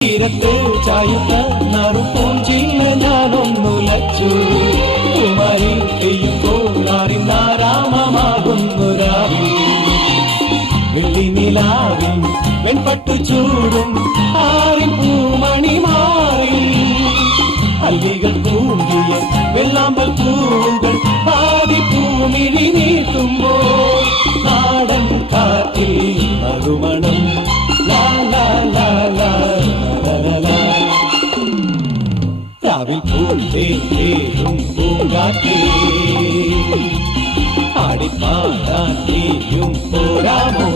തീരത്ത് ചായുന്ന നറുപൂഞ്ചില്ല ഞാനൊന്നുലച്ചു കുമാരി തെയ്യുമ്പോഴാറിന്നാരാമമാകുന്നു രാവിൽ വെള്ളി നിലാവിൽ വെൺപട്ടു ചൂടും ആറിൻ പൂമണി മാറി അല്ലികൾ പൂണ്ടിയ വെള്ളാമ്പൽ പൂവുകൾ പാതി പൂമിഴി നീട്ടുമ്പോൾ നാടൻ കാറ്റിൽ നറുമണം രാവിൽ പൂന്തേരും പൂങ്കാറ്റേ ആടിപ്പാടാൻ നീയും പോരാമോ